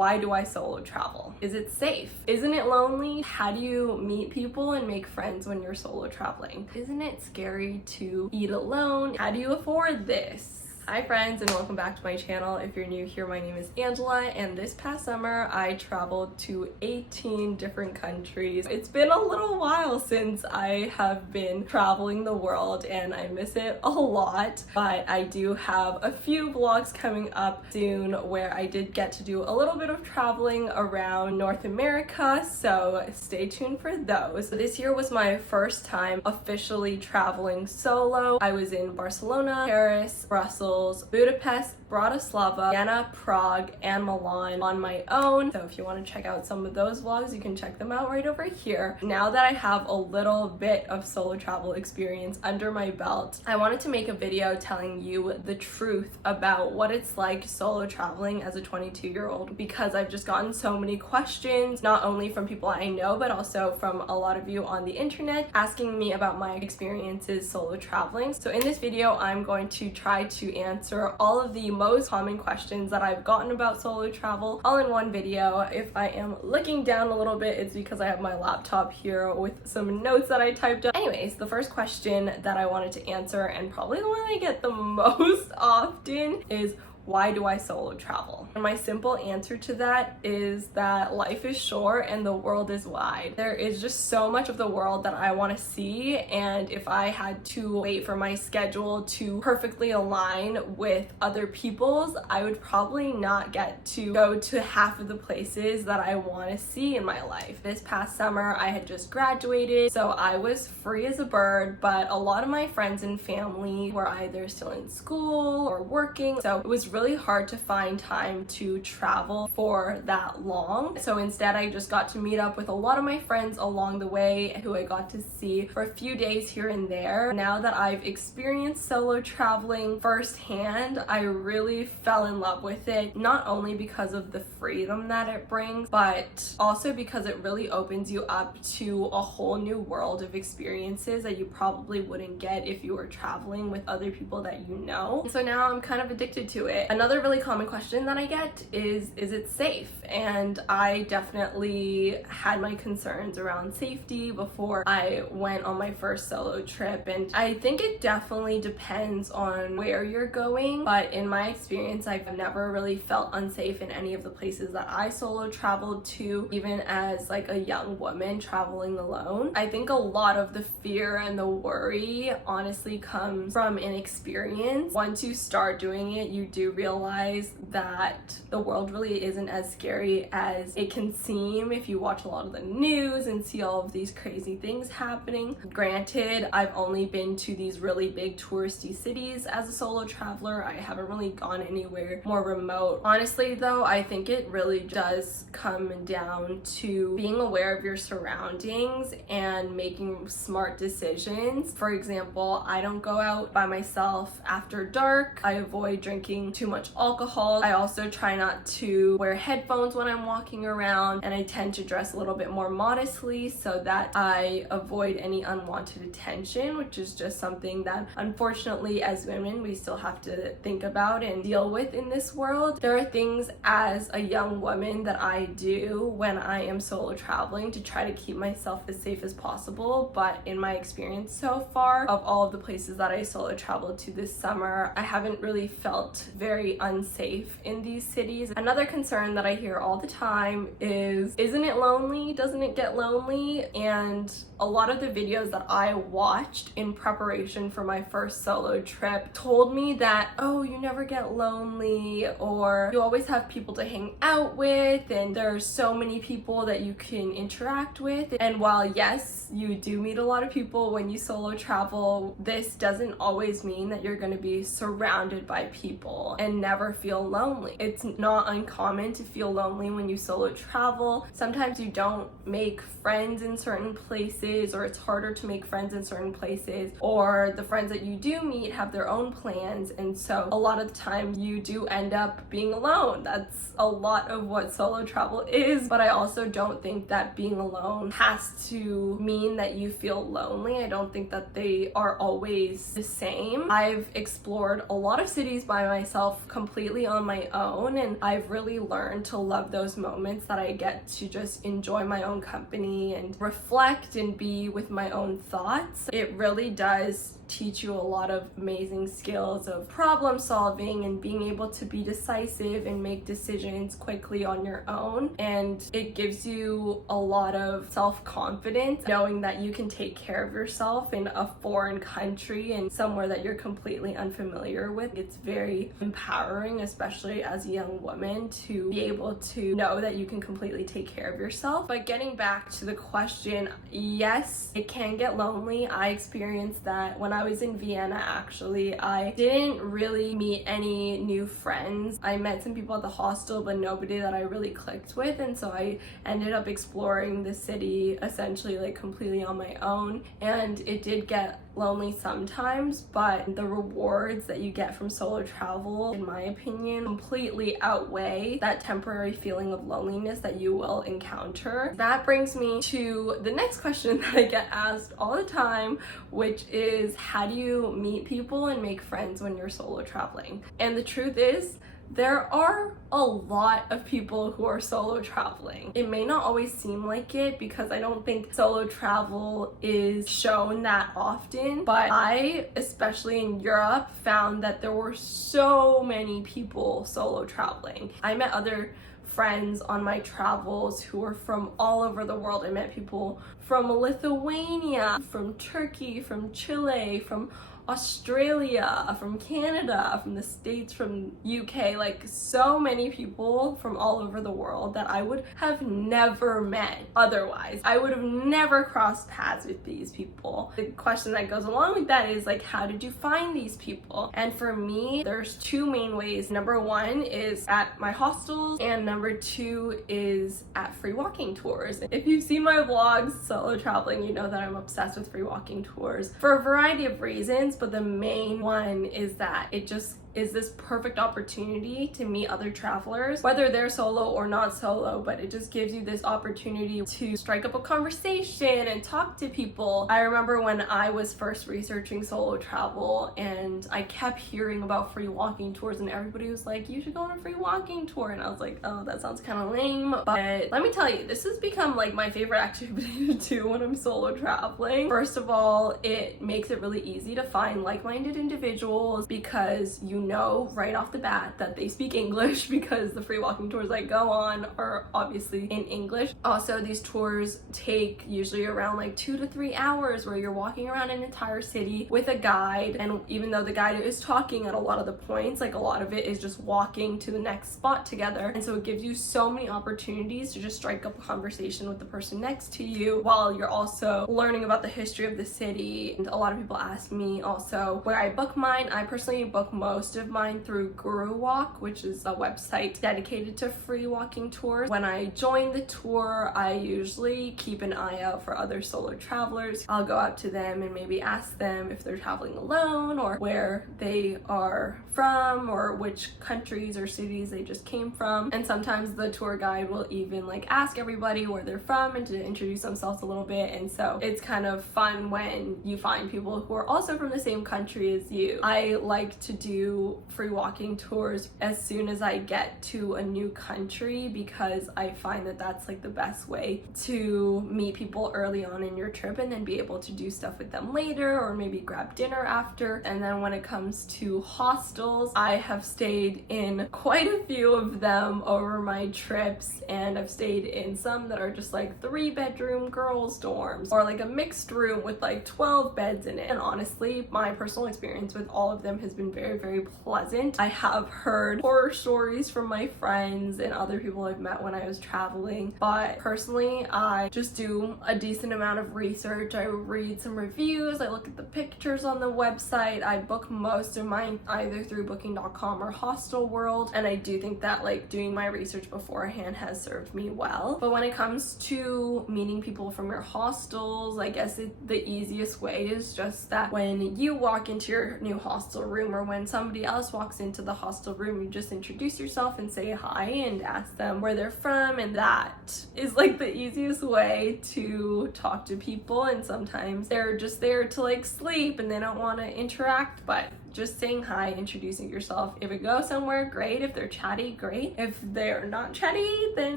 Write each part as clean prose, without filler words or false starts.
Why do I solo travel? Is it safe? Isn't it lonely? How do you meet people and make friends when you're solo traveling? Isn't it scary to eat alone? How do you afford this? Hi friends, and welcome back to my channel. If you're new here, my name is Angela, and this past summer I traveled to 18 different countries. It's been a little while since I have been traveling the world and I miss it a lot, but I do have a few vlogs coming up soon where I did get to do a little bit of traveling around North America, so stay tuned for those. This year was my first time officially traveling solo. I was in Barcelona, Paris, Brussels, Budapest, Bratislava, Vienna, Prague, and Milan on my own. So if you want to check out some of those vlogs, you can check them out right over here. Now that I have a little bit of solo travel experience under my belt, I wanted to make a video telling you the truth about what it's like solo traveling as a 22-year-old, because I've just gotten so many questions, not only from people I know, but also from a lot of you on the internet asking me about my experiences solo traveling. So in this video, I'm going to try to answer all of the most common questions that I've gotten about solo travel all in one video. If I am looking down a little bit, it's because I have my laptop here with some notes that I typed up. Anyways, the first question that I wanted to answer, and probably the one I get the most often, is why do I solo travel? And my simple answer to that is that life is short and the world is wide. There is just so much of the world that I want to see, and if I had to wait for my schedule to perfectly align with other people's, I would probably not get to go to half of the places that I want to see in my life. This past summer, I had just graduated, so I was free as a bird, but a lot of my friends and family were either still in school or working, so it was really hard to find time to travel for that long. So instead, I just got to meet up with a lot of my friends along the way who I got to see for a few days here and there. Now that I've experienced solo traveling firsthand, I really fell in love with it, not only because of the freedom that it brings, but also because it really opens you up to a whole new world of experiences that you probably wouldn't get if you were traveling with other people that you know. So now I'm kind of addicted to it. Another really common question that I get is it safe? And I definitely had my concerns around safety before I went on my first solo trip, and I think it definitely depends on where you're going, but in my experience, I've never really felt unsafe in any of the places that I solo traveled to, even as like a young woman traveling alone. I think a lot of the fear and the worry honestly comes from inexperience. Once you start doing it, you do realize that the world really isn't as scary as it can seem if you watch a lot of the news and see all of these crazy things happening. Granted, I've only been to these really big touristy cities as a solo traveler. I haven't really gone anywhere more remote. Honestly though, I think it really does come down to being aware of your surroundings and making smart decisions. For example, I don't go out by myself after dark. I avoid drinking too much alcohol. I also try not to wear headphones when I'm walking around, and I tend to dress a little bit more modestly so that I avoid any unwanted attention, which is just something that unfortunately as women we still have to think about and deal with in this world. There are things as a young woman that I do when I am solo traveling to try to keep myself as safe as possible, but in my experience so far of all of the places that I solo traveled to this summer, I haven't really felt very unsafe in these cities. Another concern that I hear all the time is, isn't it lonely? Doesn't it get lonely? And a lot of the videos that I watched in preparation for my first solo trip told me that, oh, you never get lonely, or you always have people to hang out with, and there are so many people that you can interact with. And while yes, you do meet a lot of people when you solo travel, this doesn't always mean that you're going to be surrounded by people and never feel lonely. It's not uncommon to feel lonely when you solo travel. Sometimes you don't make friends in certain places, or it's harder to make friends in certain places, or the friends that you do meet have their own plans, and so a lot of the time you do end up being alone. That's a lot of what solo travel is, but I also don't think that being alone has to mean that you feel lonely. I don't think that they are always the same. I've explored a lot of cities by myself myself completely on my own, and I've really learned to love those moments that I get to just enjoy my own company and reflect and be with my own thoughts. It really does teach you a lot of amazing skills of problem solving and being able to be decisive and make decisions quickly on your own. And it gives you a lot of self-confidence knowing that you can take care of yourself in a foreign country and somewhere that you're completely unfamiliar with. It's very empowering, especially as a young woman, to be able to know that you can completely take care of yourself. But getting back to the question, yes, it can get lonely. I experienced that when I was in Vienna. Actually, I didn't really meet any new friends. I met some people at the hostel, but nobody that I really clicked with, and so I ended up exploring the city essentially like completely on my own. And it did get lonely sometimes, but the rewards that you get from solo travel, in my opinion, completely outweigh that temporary feeling of loneliness that you will encounter. That brings me to the next question that I get asked all the time, which is, how do you meet people and make friends when you're solo traveling? And the truth is, there are a lot of people who are solo traveling. It may not always seem like it because I don't think solo travel is shown that often, but I, especially in Europe, found that there were so many people solo traveling. I met other friends on my travels who were from all over the world. I met people from Lithuania, from Turkey, from Chile, from Australia, from Canada, from the States, from UK, like so many people from all over the world that I would have never met otherwise. I would have never crossed paths with these people. The question that goes along with that is like, how did you find these people? And for me, there's two main ways. Number one is at my hostels, and number two is at free walking tours. If you've seen my vlogs solo traveling, you know that I'm obsessed with free walking tours for a variety of reasons, but the main one is that it just is this perfect opportunity to meet other travelers, whether they're solo or not solo, but it just gives you this opportunity to strike up a conversation and talk to people. I remember when I was first researching solo travel and I kept hearing about free walking tours and everybody was like, you should go on a free walking tour, and I was like, oh, that sounds kind of lame. But let me tell you, this has become like my favorite activity to do when I'm solo traveling. First of all, it makes it really easy to find like-minded individuals because you know right off the bat that they speak English because the free walking tours I go on are obviously in English. Also, these tours take usually around like 2 to 3 hours where you're walking around an entire city with a guide, and even though the guide is talking at a lot of the points, like a lot of it is just walking to the next spot together, and so it gives you so many opportunities to just strike up a conversation with the person next to you while you're also learning about the history of the city. And a lot of people ask me also where I book mine. I personally book most of mine through Guru Walk, which is a website dedicated to free walking tours. When I join the tour, I usually keep an eye out for other solo travelers. I'll go out to them and maybe ask them if they're traveling alone or where they are from or which countries or cities they just came from. And sometimes the tour guide will even like ask everybody where they're from and to introduce themselves a little bit. And so it's kind of fun when you find people who are also from the same country as you. I like to do free walking tours as soon as I get to a new country because I find that that's like the best way to meet people early on in your trip and then be able to do stuff with them later or maybe grab dinner after. And then when it comes to hostels, I have stayed in quite a few of them over my trips, and I've stayed in some that are just like 3-bedroom girls dorms or like a mixed room with like 12 beds in it. And honestly, my personal experience with all of them has been very, very pleasant. I have heard horror stories from my friends and other people I've met when I was traveling, but personally I just do a decent amount of research. I read some reviews, I look at the pictures on the website. I book most of mine either through booking.com or Hostel World, and I do think that like doing my research beforehand has served me well. But when it comes to meeting people from your hostels, I guess the easiest way is just that when you walk into your new hostel room or when somebody else walks into the hostel room, you just introduce yourself and say hi and ask them where they're from, and that is like the easiest way to talk to people. And sometimes they're just there to like sleep and they don't want to interact, but just saying hi, introducing yourself. If it goes somewhere, great. If they're chatty, great. If they're not chatty, then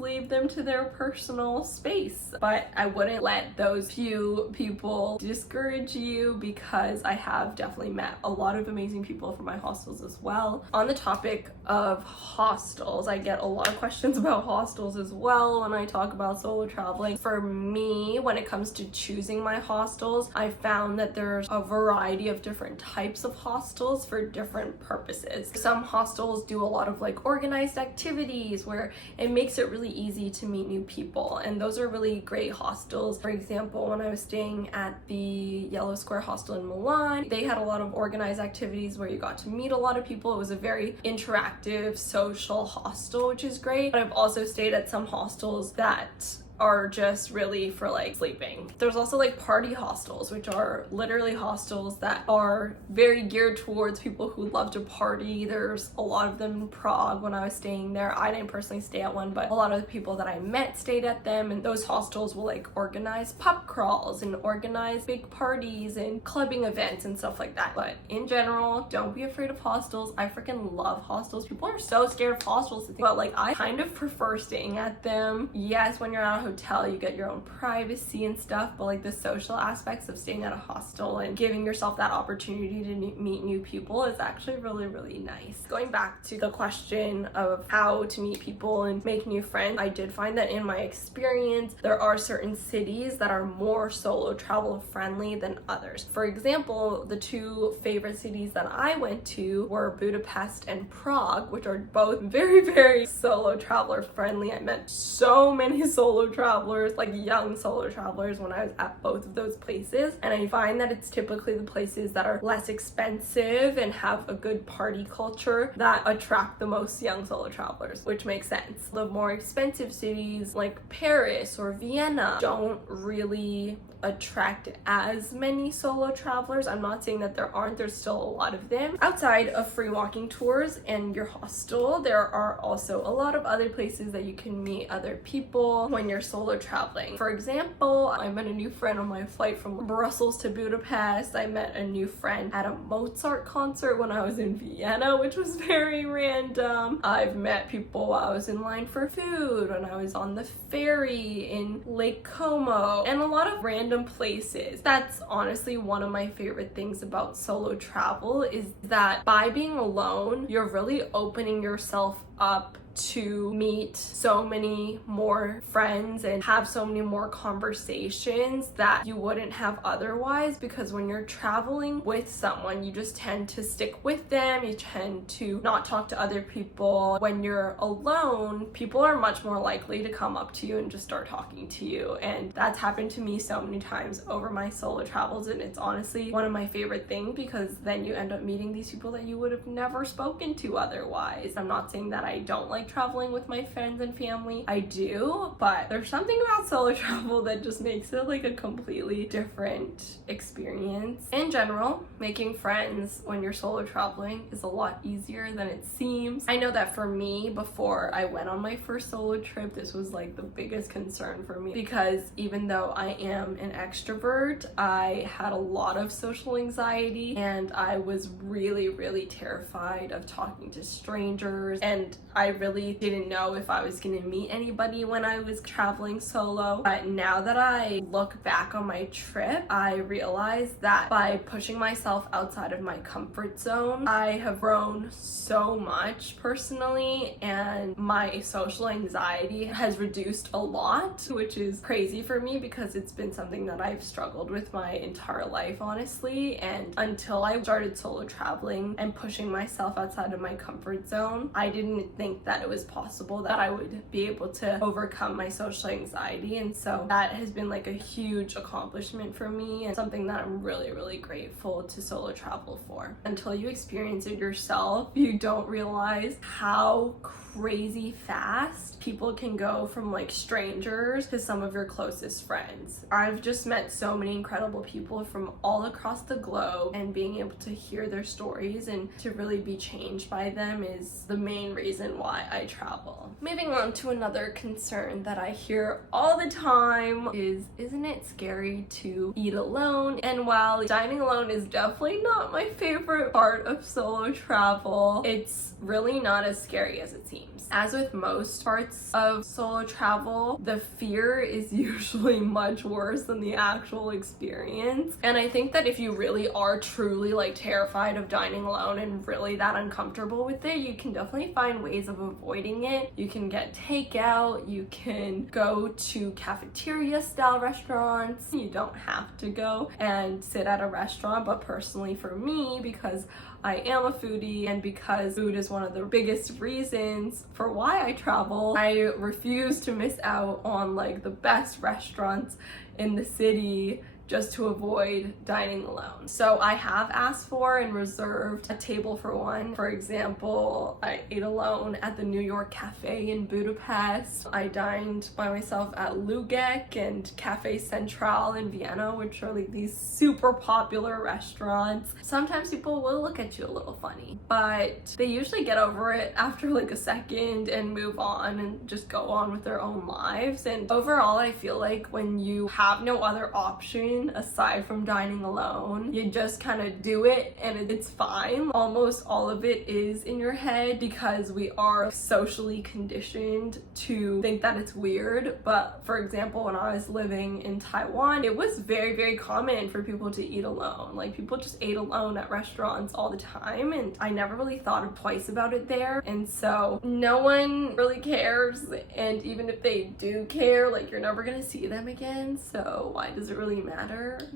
leave them to their personal space. But I wouldn't let those few people discourage you, because I have definitely met a lot of amazing people from my hostels as well. On the topic of hostels, I get a lot of questions about hostels as well when I talk about solo traveling. For me, when it comes to choosing my hostels, I found that there's a variety of different types of hostels for different purposes. Some hostels do a lot of like organized activities where it makes it really easy to meet new people, and those are really great hostels. For example, when I was staying at the Yellow Square hostel in Milan, they had a lot of organized activities where you got to meet a lot of people. It was a very interactive, social hostel, which is great. But I've also stayed at some hostels that are just really for like sleeping. There's also like party hostels, which are literally hostels that are very geared towards people who love to party. There's a lot of them in Prague when I was staying there. I didn't personally stay at one, but a lot of the people that I met stayed at them, and those hostels will like organize pub crawls and organize big parties and clubbing events and stuff like that. But in general, don't be afraid of hostels. I freaking love hostels. People are so scared of hostels, but like I kind of prefer staying at them. Yes, when you're at a hotel you get your own privacy and stuff, but like the social aspects of staying at a hostel and giving yourself that opportunity to meet new people is actually really, really nice. Going back to the question of how to meet people and make new friends, I did find that in my experience there are certain cities that are more solo travel friendly than others. For example, the two favorite cities that I went to were Budapest and Prague, which are both very, very solo traveler friendly. I met so many solo travelers, like young solo travelers, when I was at both of those places, and I find that it's typically the places that are less expensive and have a good party culture that attract the most young solo travelers, which makes sense. The more expensive cities like Paris or Vienna don't really attract as many solo travelers. I'm not saying that there aren't, there's still a lot of them. Outside of free walking tours and your hostel, there are also a lot of other places that you can meet other people when you're solo traveling. For example, I met a new friend on my flight from Brussels to Budapest. I met a new friend at a Mozart concert when I was in Vienna, which was very random. I've met people while I was in line for food, when I was on the ferry in Lake Como, and a lot of random places. That's honestly one of my favorite things about solo travel, is that by being alone, you're really opening yourself up to meet so many more friends and have so many more conversations that you wouldn't have otherwise, because when you're traveling with someone, you just tend to stick with them, you tend to not talk to other people. When you're alone, people are much more likely to come up to you and just start talking to you, and that's happened to me so many times over my solo travels, and it's honestly one of my favorite things, because then you end up meeting these people that you would have never spoken to otherwise. I'm not saying that I don't like traveling with my friends and family. I do, but there's something about solo travel that just makes it like a completely different experience. In general, making friends when you're solo traveling is a lot easier than it seems. I know that for me, before I went on my first solo trip, this was like the biggest concern for me, because even though I am an extrovert, I had a lot of social anxiety, and I was really, really terrified of talking to strangers, and I really didn't know if I was gonna meet anybody when I was traveling solo. But now that I look back on my trip, I realized that by pushing myself outside of my comfort zone, I have grown so much personally, and my social anxiety has reduced a lot, which is crazy for me because it's been something that I've struggled with my entire life, honestly. And until I started solo traveling and pushing myself outside of my comfort zone, I didn't think that it was possible that I would be able to overcome my social anxiety. And so that has been like a huge accomplishment for me, and something that I'm really, really grateful to solo travel for. Until you experience it yourself, you don't realize how crazy fast. People can go from like strangers to some of your closest friends. I've just met so many incredible people from all across the globe, and being able to hear their stories and to really be changed by them is the main reason why I travel. Moving on to another concern that I hear all the time is, isn't it scary to eat alone? And while dining alone is definitely not my favorite part of solo travel, it's really not as scary as it seems. As with most parts of solo travel, the fear is usually much worse than the actual experience. And I think that if you really are truly like terrified of dining alone and really that uncomfortable with it, you can definitely find ways of avoiding it. You can get takeout, you can go to cafeteria style restaurants. You don't have to go and sit at a restaurant, but personally for me, because I am a foodie and because food is one of the biggest reasons for why I travel, I refuse to miss out on like the best restaurants in the city just to avoid dining alone. So I have asked for and reserved a table for one. For example, I ate alone at the New York Cafe in Budapest. I dined by myself at Lübeck and Cafe Central in Vienna, which are like these super popular restaurants. Sometimes people will look at you a little funny, but they usually get over it after like a second and move on and just go on with their own lives. And overall, I feel like when you have no other option aside from dining alone, you just kind of do it and it's fine. Almost all of it is in your head because we are socially conditioned to think that it's weird. But for example, when I was living in Taiwan, it was very, very common for people to eat alone. Like people just ate alone at restaurants all the time, and I never really thought twice about it there. And so no one really cares, and even if they do care, like you're never gonna see them again, so why does it really matter?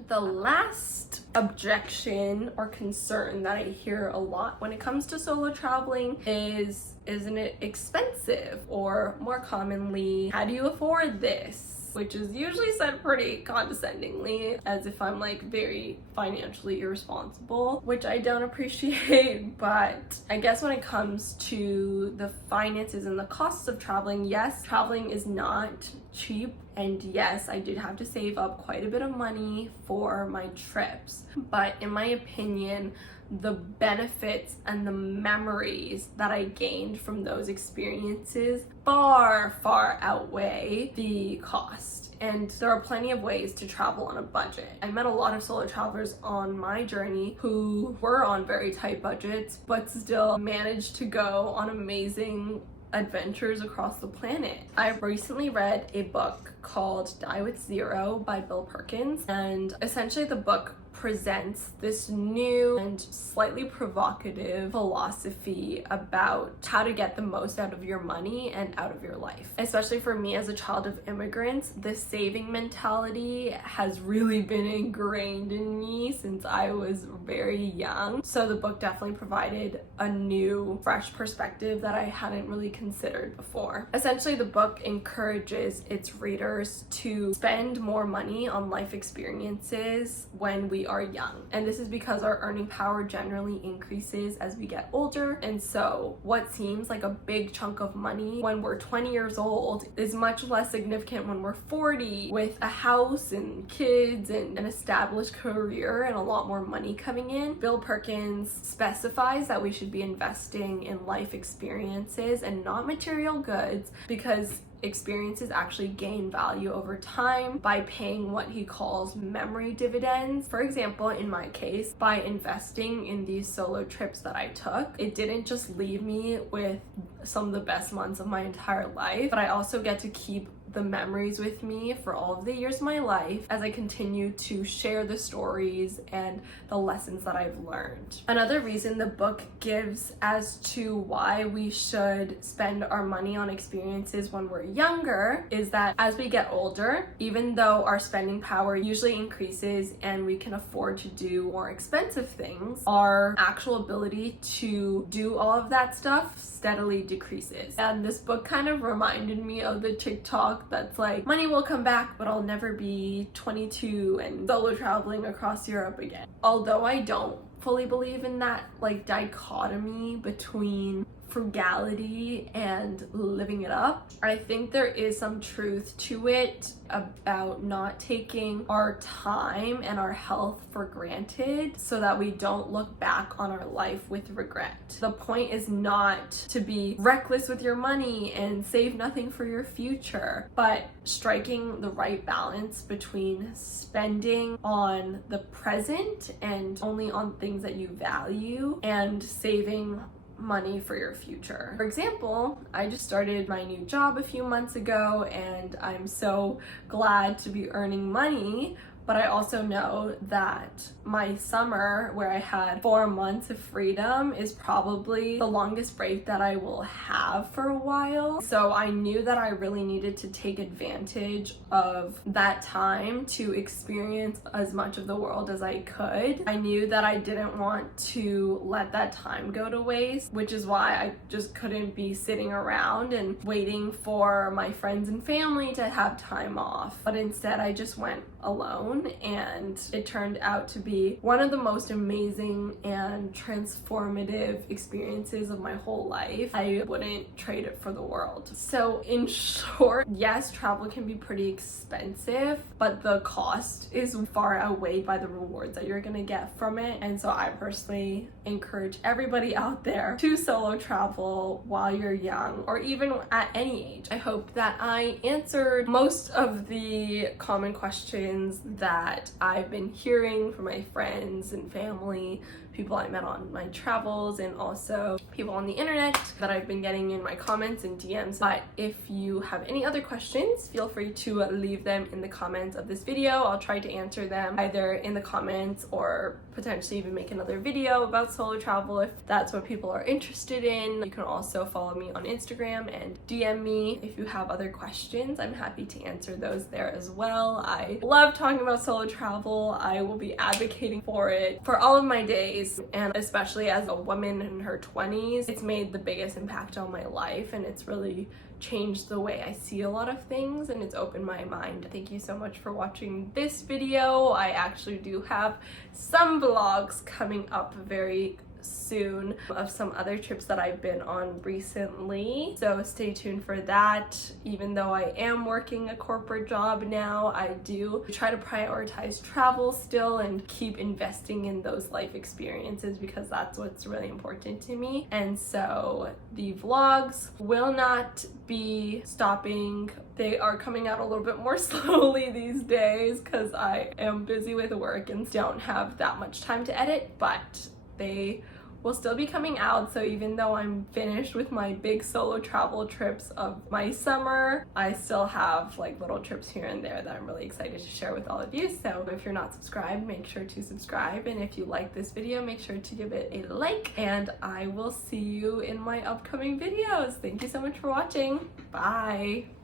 The last objection or concern that I hear a lot when it comes to solo traveling is, isn't it expensive? Or more commonly, how do you afford this? Which is usually said pretty condescendingly, as if I'm like very financially irresponsible, which I don't appreciate. But I guess when it comes to the finances and the costs of traveling, yes, traveling is not cheap. And yes, I did have to save up quite a bit of money for my trips. But in my opinion, the benefits and the memories that I gained from those experiences far, far outweigh the cost. And there are plenty of ways to travel on a budget. I met a lot of solo travelers on my journey who were on very tight budgets, but still managed to go on amazing adventures across the planet. I recently read a book called Die with Zero by Bill Perkins, and essentially the book presents this new and slightly provocative philosophy about how to get the most out of your money and out of your life. Especially for me as a child of immigrants, this saving mentality has really been ingrained in me since I was very young. So the book definitely provided a new, fresh perspective that I hadn't really considered before. Essentially, the book encourages its readers to spend more money on life experiences when we are young. And this is because our earning power generally increases as we get older. And so what seems like a big chunk of money when we're 20 years old is much less significant when we're 40, with a house and kids and an established career and a lot more money coming in. Bill Perkins specifies that we should be investing in life experiences and not material goods, because experiences actually gain value over time by paying what he calls memory dividends. For example, in my case, by investing in these solo trips that I took, it didn't just leave me with some of the best months of my entire life, but I also get to keep the memories with me for all of the years of my life as I continue to share the stories and the lessons that I've learned. Another reason the book gives as to why we should spend our money on experiences when we're younger is that as we get older, even though our spending power usually increases and we can afford to do more expensive things, our actual ability to do all of that stuff steadily decreases. And this book kind of reminded me of the TikTok that's like, money will come back, but I'll never be 22 and solo traveling across Europe again. Although I don't fully believe in that like dichotomy between frugality and living it up. I think there is some truth to it about not taking our time and our health for granted so that we don't look back on our life with regret. The point is not to be reckless with your money and save nothing for your future, but striking the right balance between spending on the present and only on things that you value and saving money for your future. For example, I just started my new job a few months ago and I'm so glad to be earning money, but I also know that my summer, where I had 4 months of freedom, is probably the longest break that I will have for a while. So I knew that I really needed to take advantage of that time to experience as much of the world as I could. I knew that I didn't want to let that time go to waste, which is why I just couldn't be sitting around and waiting for my friends and family to have time off. But instead, I just went alone, and it turned out to be one of the most amazing and transformative experiences of my whole life. I wouldn't trade it for the world. So in short, yes, travel can be pretty expensive, but the cost is far outweighed by the rewards that you're gonna get from it. And so I personally encourage everybody out there to solo travel while you're young or even at any age. I hope that I answered most of the common questions that I've been hearing from my friends and family, people I met on my travels, and also people on the internet that I've been getting in my comments and DMs. But if you have any other questions, feel free to leave them in the comments of this video. I'll try to answer them either in the comments or potentially even make another video about solo travel if that's what people are interested in. You can also follow me on Instagram and DM me if you have other questions. I'm happy to answer those there as well. I love talking about solo travel. I will be advocating for it for all of my days, and especially as a woman in her 20s, it's made the biggest impact on my life, and it's really changed the way I see a lot of things, and it's opened my mind. Thank you so much for watching this video. I actually do have some vlogs coming up very soon of some other trips that I've been on recently, so stay tuned for that. Even though I am working a corporate job now, I do try to prioritize travel still and keep investing in those life experiences because that's what's really important to me. And so the vlogs will not be stopping. They are coming out a little bit more slowly these days because I am busy with work and don't have that much time to edit, but they will still be coming out. So even though I'm finished with my big solo travel trips of my summer, I still have like little trips here and there that I'm really excited to share with all of you. So if you're not subscribed, make sure to subscribe, and if you like this video, make sure to give it a like, and I will see you in my upcoming videos. Thank you so much for watching. Bye.